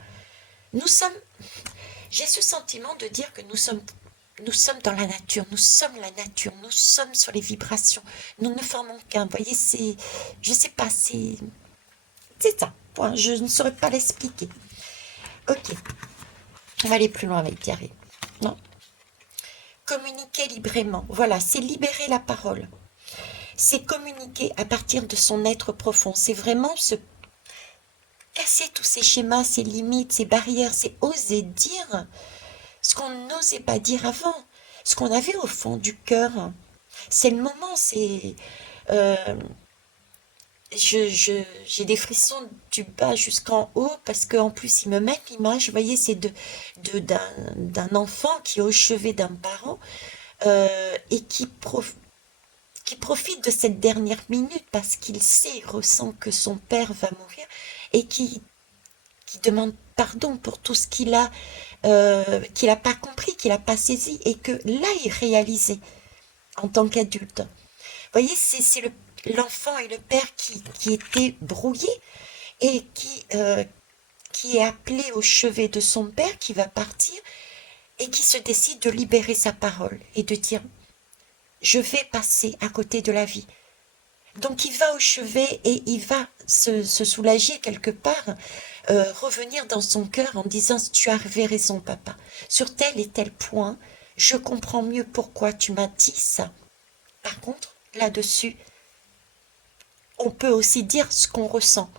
Nous sommes. J'ai ce sentiment de dire que nous sommes dans la nature. Nous sommes la nature. Nous sommes sur les vibrations. Nous ne formons qu'un. Vous voyez, c'est. Je sais pas, c'est ça. Point. Je ne saurais pas l'expliquer. Ok. On va aller plus loin avec Pierre. Non. Communiquer librement. Voilà, c'est libérer la parole. C'est communiquer à partir de son être profond. C'est vraiment se casser tous ces schémas, ces limites, ces barrières. C'est oser dire ce qu'on n'osait pas dire avant, ce qu'on avait au fond du cœur. C'est le moment, c'est... euh, j'ai des frissons du bas jusqu'en haut parce qu'en plus ils me mettent l'image, vous voyez, c'est d'un enfant qui est au chevet d'un parent et qui profite de cette dernière minute parce qu'il sait, il ressent que son père va mourir et qui demande pardon pour tout ce qu'il a pas compris, qu'il a pas saisi et que là il réalisait en tant qu'adulte. Vous voyez, c'est l'enfant et le père qui étaient brouillés et qui est appelé au chevet de son père qui va partir et qui se décide de libérer sa parole et de dire je vais passer à côté de la vie. Donc il va au chevet et il va se soulager quelque part, revenir dans son cœur en disant tu avais raison papa, sur tel et tel point, je comprends mieux pourquoi tu m'as dit ça. Par contre, là-dessus, on peut aussi dire ce qu'on ressent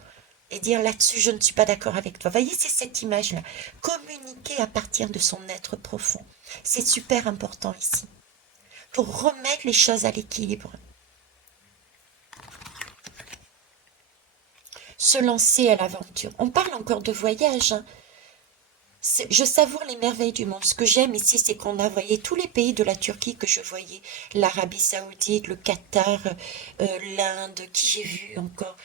et dire là-dessus je ne suis pas d'accord avec toi. Vous voyez, c'est cette image-là. Communiquer à partir de son être profond. C'est super important ici. Pour remettre les choses à l'équilibre. Se lancer à l'aventure. On parle encore de voyage. Hein. Je savoure les merveilles du monde. Ce que j'aime ici, c'est qu'on a voyé tous les pays de la Turquie que je voyais. L'Arabie Saoudite, le Qatar, l'Inde, qui j'ai vu encore.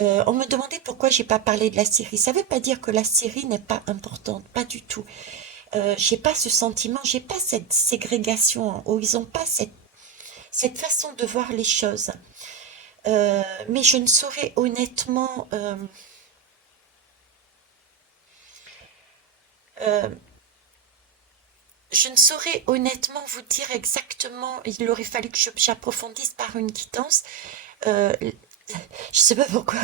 On me demandait pourquoi j'ai pas parlé de la Syrie. Ça ne veut pas dire que la Syrie n'est pas importante, pas du tout. J'ai pas ce sentiment, j'ai pas cette ségrégation en haut. Ils ont pas cette façon de voir les choses. Mais je ne saurais honnêtement euh, je ne saurais honnêtement vous dire exactement, il aurait fallu que j'approfondisse par une quittance. Euh, je sais pas pourquoi.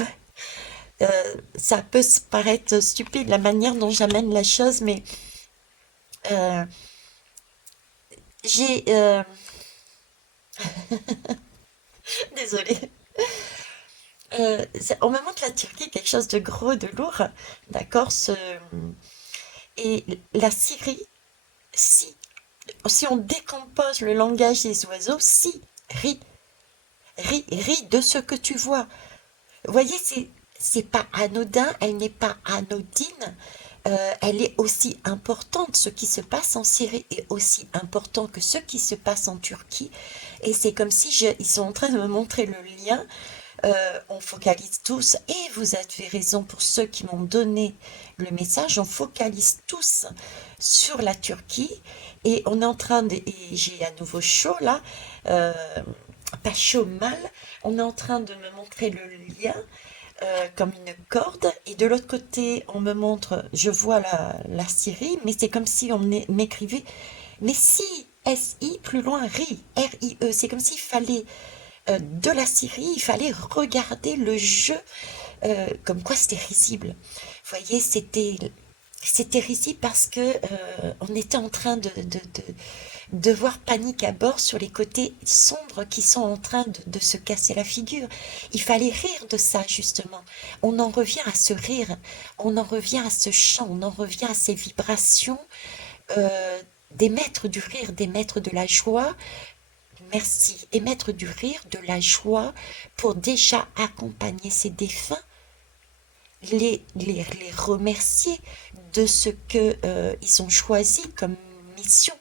Ça peut se paraître stupide la manière dont j'amène la chose, mais euh, j'ai... désolée. Au moment de la Turquie, quelque chose de gros, de lourd, d'accord, et la Syrie, si on décompose le langage des oiseaux, si, rit, rit de ce que tu vois. Vous voyez, c'est pas anodin, elle n'est pas anodine. elle est aussi importante. Ce qui se passe en Syrie est aussi important que ce qui se passe en Turquie. Et c'est comme si ils sont en train de me montrer le lien. On focalise tous, et vous avez raison pour ceux qui m'ont donné le message, on focalise tous sur la Turquie et on est en train de, et j'ai à nouveau chaud là, euh, pas chaud mal, on est en train de me montrer le lien comme une corde, et de l'autre côté on me montre, je vois la Syrie, mais c'est comme si m'écrivait, mais si, S-I, plus loin, RI, R-I-E, c'est comme s'il fallait de la Syrie, il fallait regarder le jeu, comme quoi c'était risible. Vous voyez, c'était risible parce que on était en train de voir panique à bord sur les côtés sombres qui sont en train de se casser la figure. Il fallait rire de ça, justement. On en revient à ce rire, on en revient à ce chant, on en revient à ces vibrations, euh, des maîtres du rire, des maîtres de la joie. Merci. Émettre du rire, de la joie pour déjà accompagner ces défunts, les remercier de ce que ils ont choisi comme mission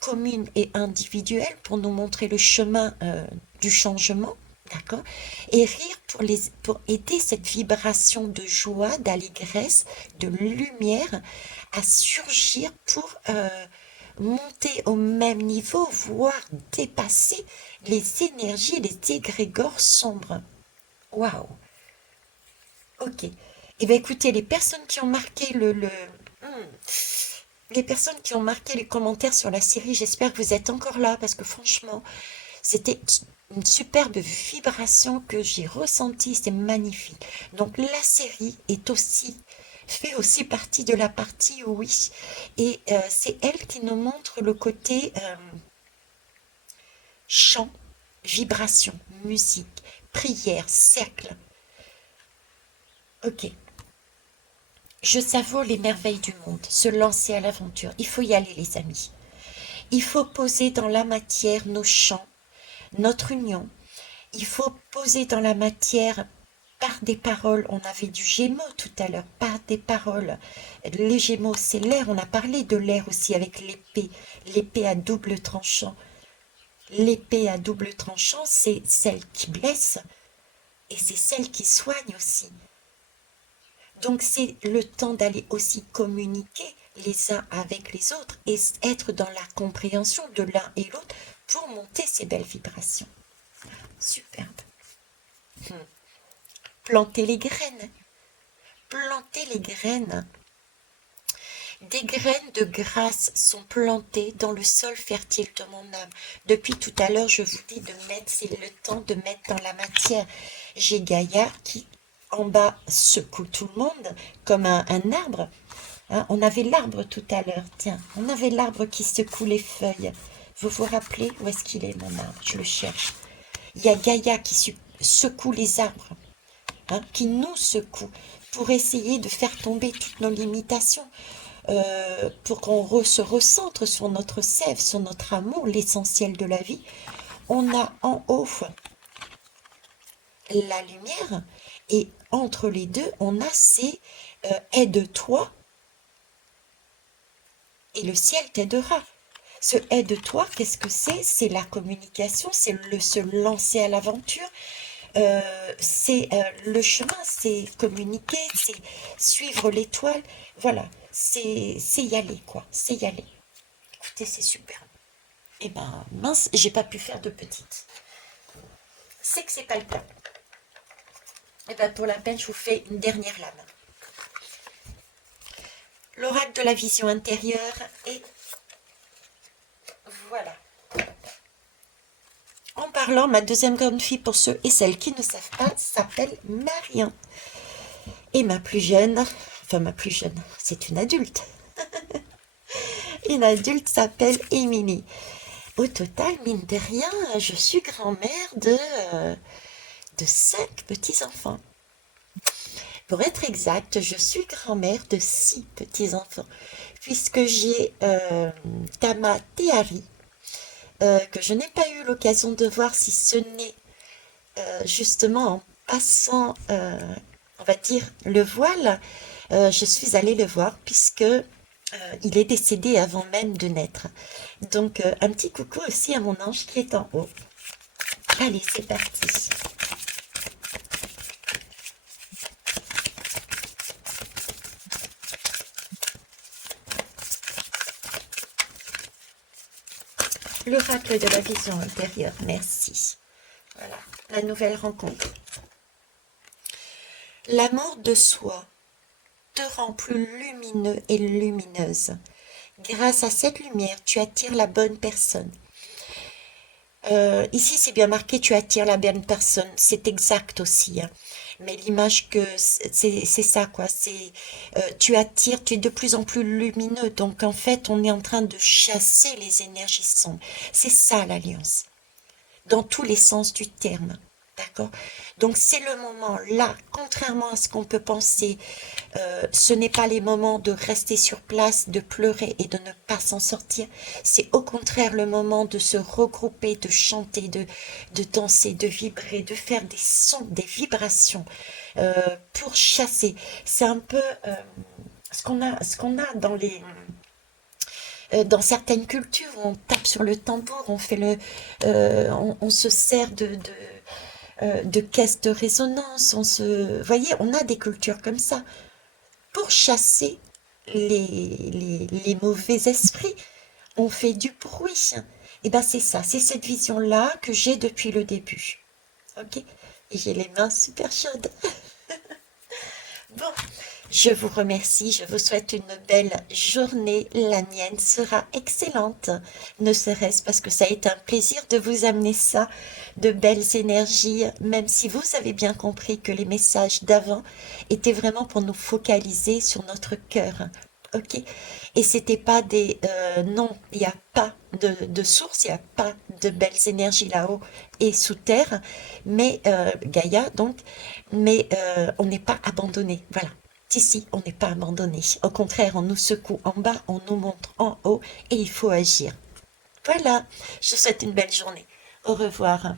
commune et individuelle pour nous montrer le chemin du changement, d'accord? Et rire pour aider cette vibration de joie, d'allégresse, de lumière à surgir pour monter au même niveau, voire dépasser les énergies, les égrégores sombres. Waouh! Ok. Eh bien, écoutez, les personnes qui ont marqué Hmm. Les personnes qui ont marqué les commentaires sur la série, j'espère que vous êtes encore là parce que franchement, c'était une superbe vibration que j'ai ressentie, c'est magnifique. Donc la série fait aussi partie de la partie oui, et c'est elle qui nous montre le côté chant, vibration, musique, prière, cercle. Ok, je savoure les merveilles du monde, se lancer à l'aventure. Il faut y aller, les amis. Il faut poser dans la matière nos chants, notre union. Il faut poser dans la matière par des paroles. On avait du Gémeaux tout à l'heure, par des paroles. Les Gémeaux, c'est l'air. On a parlé de l'air aussi avec l'épée. L'épée à double tranchant. L'épée à double tranchant, c'est celle qui blesse et c'est celle qui soigne aussi. Donc c'est le temps d'aller aussi communiquer les uns avec les autres et être dans la compréhension de l'un et l'autre pour monter ces belles vibrations. Superbe. Planter les graines. Planter les graines. Des graines de grâce sont plantées dans le sol fertile de mon âme. Depuis tout à l'heure, je vous dis de mettre, c'est le temps de mettre dans la matière. J'ai Gaïa qui, en bas, secoue tout le monde comme un arbre. Hein, on avait l'arbre tout à l'heure, tiens, on avait l'arbre qui secoue les feuilles. Vous vous rappelez où est-ce qu'il est, mon arbre? Je le cherche. Il y a Gaïa qui secoue les arbres, hein, qui nous secoue pour essayer de faire tomber toutes nos limitations, pour qu'on se recentre sur notre sève, sur notre amour, l'essentiel de la vie. On a en haut la lumière et entre les deux, on a ces aide-toi et le ciel t'aidera. Ce aide-toi, qu'est-ce que c'est? C'est la communication, c'est se lancer à l'aventure, c'est le chemin, c'est communiquer, c'est suivre l'étoile. Voilà, c'est y aller, quoi. C'est y aller. Écoutez, c'est super. Eh ben, mince, j'ai pas pu faire de petite. C'est que c'est pas le cas. Eh ben, pour la peine, je vous fais une dernière lame. L'oracle de la vision intérieure, et voilà. En parlant, ma deuxième grande fille, pour ceux et celles qui ne savent pas, s'appelle Marion. Et ma plus jeune, enfin ma plus jeune, c'est une adulte. Une adulte s'appelle Émilie. Au total, mine de rien, je suis grand-mère de 5 petits-enfants. Pour être exact, je suis grand-mère de 6 petits-enfants, puisque j'ai Tama Tehari, que je n'ai pas eu l'occasion de voir si ce n'est justement en passant, on va dire, le voile, Je suis allée le voir puisque il est décédé avant même de naître. Donc, un petit coucou aussi à mon ange qui est en haut. Allez, c'est parti. L'oracle de la vision intérieure, merci. Voilà, la nouvelle rencontre. L'amour de soi te rend plus lumineux et lumineuse. Grâce à cette lumière, tu attires la bonne personne. Ici, c'est bien marqué, tu attires la bonne personne. C'est exact aussi, hein. Mais l'image que c'est ça, quoi. C'est tu attires, tu es de plus en plus lumineux. Donc, en fait, on est en train de chasser les énergies sombres. C'est ça l'alliance, dans tous les sens du terme. D'accord? Donc c'est le moment là, contrairement à ce qu'on peut penser, ce n'est pas les moments de rester sur place, de pleurer et de ne pas s'en sortir. C'est au contraire le moment de se regrouper, de chanter, de danser, de vibrer, de faire des sons, des vibrations euh, pour chasser. C'est un peu ce qu'on a dans dans certaines cultures, on tape sur le tambour, on fait on se sert de caisse de résonance, vous voyez, on a des cultures comme ça pour chasser les mauvais esprits. On fait du bruit. Et ben c'est ça, c'est cette vision-là que j'ai depuis le début. Ok? Et j'ai les mains super chaudes. Bon, je vous remercie, je vous souhaite une belle journée. La mienne sera excellente, ne serait-ce parce que ça a été un plaisir de vous amener ça, de belles énergies, même si vous avez bien compris que les messages d'avant étaient vraiment pour nous focaliser sur notre cœur. Ok? Et c'était pas des non, il n'y a pas de source, il n'y a pas de belles énergies là-haut et sous terre, mais Gaïa donc, mais on n'est pas abandonné. Voilà. Ici, on n'est pas abandonné. Au contraire, on nous secoue en bas, on nous montre en haut et il faut agir. Voilà. Je vous souhaite une belle journée. Au revoir.